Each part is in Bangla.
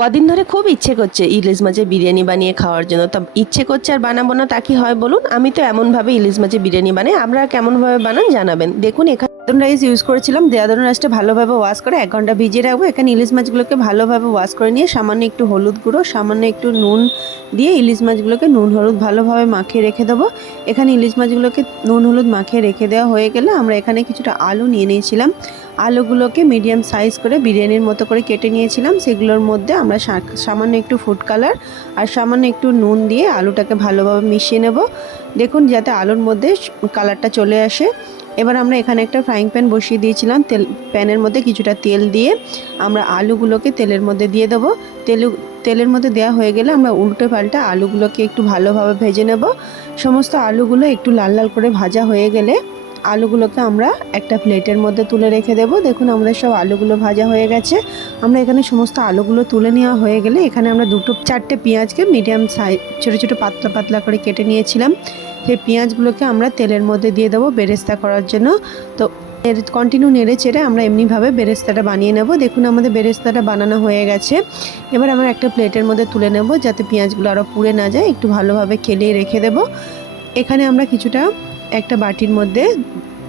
কদিন ধরে খুব ইচ্ছে করছে ইলিশ মাছের বিরিয়ানি বানিয়ে খাওয়ার জন্য। তা ইচ্ছে করছে আর বানাবো না তা কি হয় বলুন? আমি তো এমনভাবে ইলিশ মাছের বিরিয়ানি বানাই, আপনারা কেমনভাবে বানান জানাবেন। দেখুন এখানে দেরাদুন রাইস ইউজ করেছিলাম। দেরাদুন রাইসটা ভালোভাবে ওয়াশ করে 1 ঘন্টা ভিজিয়ে রাখবো। এখানে ইলিশ মাছগুলোকে ভালোভাবে ওয়াশ করে নিয়ে সামান্য একটু হলুদ গুঁড়ো, সামান্য একটু নুন দিয়ে ইলিশ মাছগুলোকে নুন হলুদ ভালোভাবে মাখিয়ে রেখে দেবো। এখানে ইলিশ মাছগুলোকে নুন হলুদ মাখিয়ে রেখে দেওয়া হয়ে গেলে আমরা এখানে কিছুটা আলু নিয়ে নিয়েছিলাম। আলুগুলোকে মিডিয়াম সাইজ করে বিরিয়ানির মতো করে কেটে নিয়েছিলাম। সেগুলোর মধ্যে আমরা সামান্য একটু ফুড কালার আর সামান্য একটু নুন দিয়ে আলুটাকে ভালোভাবে মিশিয়ে নেব। দেখুন যাতে আলুর মধ্যে কালারটা চলে আসে। এবার আমরা এখানে একটা ফ্রাইং প্যান বসিয়ে দিয়েছিলাম। প্যানের মধ্যে কিছুটা তেল দিয়ে আমরা আলুগুলোকে তেলের মধ্যে দিয়ে দেবো। তেলের মধ্যে দেওয়া হয়ে গেলে আমরা উল্টে পাল্টা আলুগুলোকে একটু ভালোভাবে ভেজে নেব। সমস্ত আলুগুলো একটু লাল লাল করে ভাজা হয়ে গেলে আলুগুলোকে আমরা একটা প্লেটের মধ্যে তুলে রেখে দেব। দেখুন আমাদের সব আলুগুলো ভাজা হয়ে গেছে। আমরা এখানে সমস্ত আলুগুলো তুলে নেওয়া হয়ে গেলে এখানে আমরা 2-4টে পেঁয়াজকে মিডিয়াম সাইজ ছোটো ছোটো পাতলা পাতলা করে কেটে নিয়েছিলাম। সেই পেঁয়াজগুলোকে আমরা তেলের মধ্যে দিয়ে দেবো বেরেস্তা করার জন্য। তো কন্টিনিউ নেড়ে চেড়ে আমরা এমনিভাবে বেরেস্তাটা বানিয়ে নেব। দেখুন আমাদের বেরেস্তাটা বানানো হয়ে গেছে। এবার আমরা একটা প্লেটের মধ্যে তুলে নেব যাতে পেঁয়াজগুলো আরও পুড়ে না যায়, একটু ভালোভাবে খেলিয়ে রেখে দেব। এখানে আমরা কিছুটা একটা বাটির মধ্যে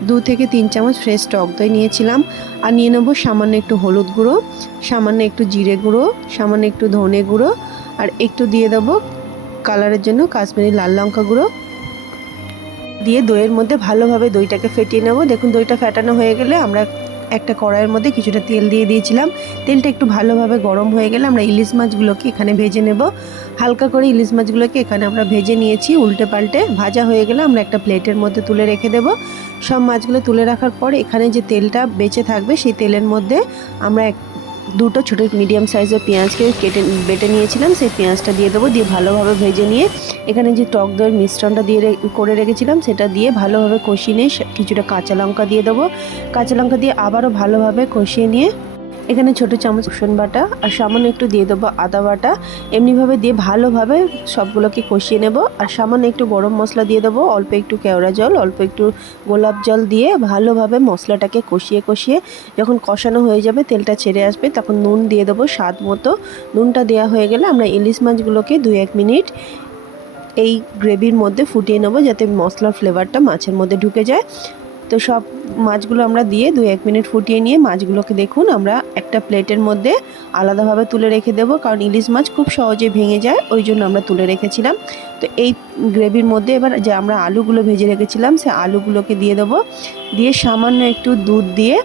2 থেকে 3 চামচ ফ্রেশ টক দই নিয়েছিলাম। আর নিয়ে নেবো সামান্য একটু হলুদ গুঁড়ো, সামান্য একটু জিরে গুঁড়ো, সামান্য একটু ধনে গুঁড়ো আর একটু দিয়ে দেবো কালারের জন্য কাশ্মীরি লাল লঙ্কা গুঁড়ো দিয়ে দইয়ের মধ্যে ভালোভাবে দইটাকে ফেটিয়ে নেব। দেখুন দইটা ফেটানো হয়ে গেলে আমরা একটা কড়াইয়ের মধ্যে কিছুটা তেল দিয়ে দিয়েছিলাম। তেলটা একটু ভালোভাবে গরম হয়ে গেলে আমরা ইলিশ মাছগুলোকে এখানে ভেজে নেব। হালকা করে ইলিশ মাছগুলোকে এখানে আমরা ভেজে নিয়েছি। উল্টে পাল্টে ভাজা হয়ে গেলে আমরা একটা প্লেটের মধ্যে তুলে রেখে দেব। সব মাছগুলো তুলে রাখার পর এখানে যে তেলটা বেঁচে থাকবে সেই তেলের মধ্যে আমরা দুটো ছোটো মিডিয়াম সাইজের পেঁয়াজকে বেটে নিয়েছিলাম, সেই পেঁয়াজটা দিয়ে দেবো। দিয়ে ভালোভাবে ভেজে নিয়ে এখানে যে টক দইয়ের মিশ্রণটা করে রেখেছিলাম সেটা দিয়ে ভালোভাবে কষিয়ে নিয়ে কিছুটা কাঁচা লঙ্কা দিয়ে দেবো। কাঁচা লঙ্কা দিয়ে আবারও ভালোভাবে কষিয়ে নিয়ে এখানে ছোটো চামচ রসুন বাটা আর সামান্য একটু দিয়ে দেবো আদা বাটা। এমনিভাবে দিয়ে ভালোভাবে সবগুলোকে কষিয়ে নেব। আর সামান্য একটু গরম মশলা দিয়ে দেবো, অল্প একটু কেওড়া জল, অল্প একটু গোলাপ জল দিয়ে ভালোভাবে মশলাটাকে কষিয়ে যখন কষানো হয়ে যাবে তেলটা ছেড়ে আসবে তখন নুন দিয়ে দেবো স্বাদ মতো। নুনটা দেওয়া হয়ে গেলে আমরা ইলিশ মাছগুলোকে 2-1 মিনিট এই গ্রেভির মধ্যে ফুটিয়ে নেব যাতে মশলার ফ্লেভারটা মাছের মধ্যে ঢুকে যায়। তো সব মাছগুলো আমরা দিয়ে 2-1 মিনিট ফুটিয়ে নিয়ে মাছগুলোকে দেখুন আমরা একটা প্লেটের মধ্যে আলাদাভাবে তুলে রেখে দেবো, কারণ ইলিশ মাছ খুব সহজে ভেঙে যায়, ওই জন্য আমরা তুলে রেখেছিলাম। তো এই গ্রেভির মধ্যে এবার যে আমরা আলুগুলো ভেজে রেখেছিলাম সেই আলুগুলোকে দিয়ে দেবো। দিয়ে সামান্য একটু দুধ দিয়ে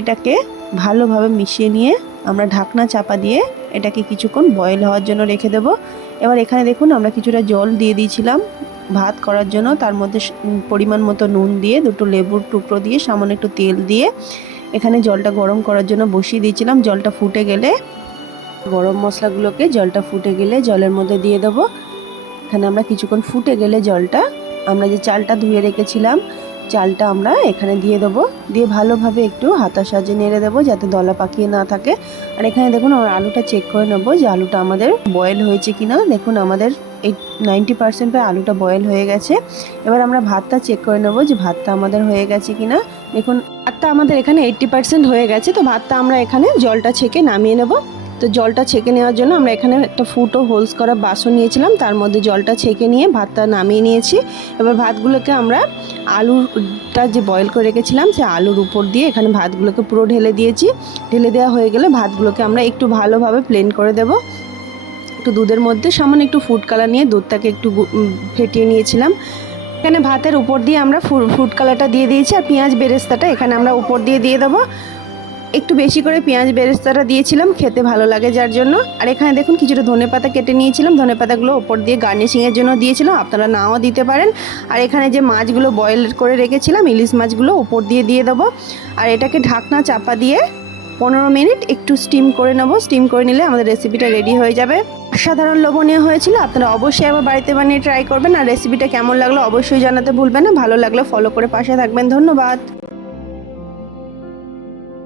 এটাকে ভালোভাবে মিশিয়ে নিয়ে আমরা ঢাকনা চাপা দিয়ে এটাকে কিছুক্ষণ বয়েল হওয়ার জন্য রেখে দেবো। এবার এখানে দেখুন আমরা কিছুটা জল দিয়ে দিয়েছিলাম ভাত করার জন্য, তার মধ্যে পরিমাণ মতো নুন দিয়ে 2টো লেবুর টুকরো দিয়ে সামান্য একটু তেল দিয়ে এখানে জলটা গরম করার জন্য বসিয়ে দিয়েছিলাম। জলটা ফুটে গেলে গরম মশলাগুলোকে জলটা ফুটে গেলে জলের মধ্যে দিয়ে দেবো। এখানে আমরা কিছুক্ষণ ফুটে গেলে জলটা আমরা যে চালটা ধুয়ে রেখেছিলাম চালটা আমরা এখানে দিয়ে দেবো। দিয়ে ভালোভাবে একটু হাতার সাহায্যে নেড়ে দেবো যাতে দলা পাকিয়ে না থাকে। আর এখানে দেখুন আমরা আলুটা চেক করে নেবো যে আলুটা আমাদের বয়েল হয়েছে কিনা। দেখুন আমাদের 90% প্রায় আলুটা বয়েল হয়ে গেছে। এবার আমরা ভাতটা চেক করে নেবো যে ভাতটা আমাদের হয়ে গেছে কিনা। দেখুন ভাতটা আমাদের এখানে 80% হয়ে গেছে। তো ভাতটা আমরা এখানে জলটা ছেঁকে নামিয়ে নেব। তো জলটা ছেঁকে নেওয়ার জন্য আমরা এখানে একটা ফুটো হোলস করা বাসন নিয়েছিলাম, তার মধ্যে জলটা ছেঁকে নিয়ে ভাতটা নামিয়ে নিয়েছি। এবার ভাতগুলোকে আমরা আলুটা যে বয়েল করে রেখেছিলাম সেই আলুর উপর দিয়ে এখানে ভাতগুলোকে পুরো ঢেলে দিয়েছি। ঢেলে দেওয়া হয়ে গেলে ভাতগুলোকে আমরা একটু ভালোভাবে প্লেন করে দেব। একটু দুধের মধ্যে সামান্য একটু ফুড কালার নিয়ে দুধটাকে একটু ফেটিয়ে নিয়েছিলাম। এখানে ভাতের উপর দিয়ে আমরা ফুড কালারটা দিয়ে দিয়েছি আর পেঁয়াজ বেরেস্তাটা এখানে আমরা উপর দিয়ে দেবো। একটু বেশি করে পেঁয়াজ বেরেস্তাটা দিয়েছিলাম খেতে ভালো লাগে যার জন্য। আর এখানে দেখুন কিছুটা ধনেপাতা কেটে নিয়েছিলাম, ধনেপাতাগুলো ওপর দিয়ে গার্নিশিংয়ের জন্য দিয়েছিলাম, আপনারা নাও দিতে পারেন। আর এখানে যে মাছগুলো বয়েল করে রেখেছিলাম ইলিশ মাছগুলো ওপর দিয়ে দেবো। আর এটাকে ঢাকনা চাপা দিয়ে 15 মিনিট একটু স্টিম করে নেব। স্টিম করে নিলে আমাদের রেসিপিটা রেডি হয়ে যাবে। সাধারণ লোভনীয় হয়েছিল, আপনারা অবশ্যই আবার বাড়িতে বানিয়ে ট্রাই করবেন। আর রেসিপিটা কেমন লাগলো অবশ্যই জানাতে ভুলবেন না। ভালো লাগলে ফলো করে পাশে থাকবেন। ধন্যবাদ।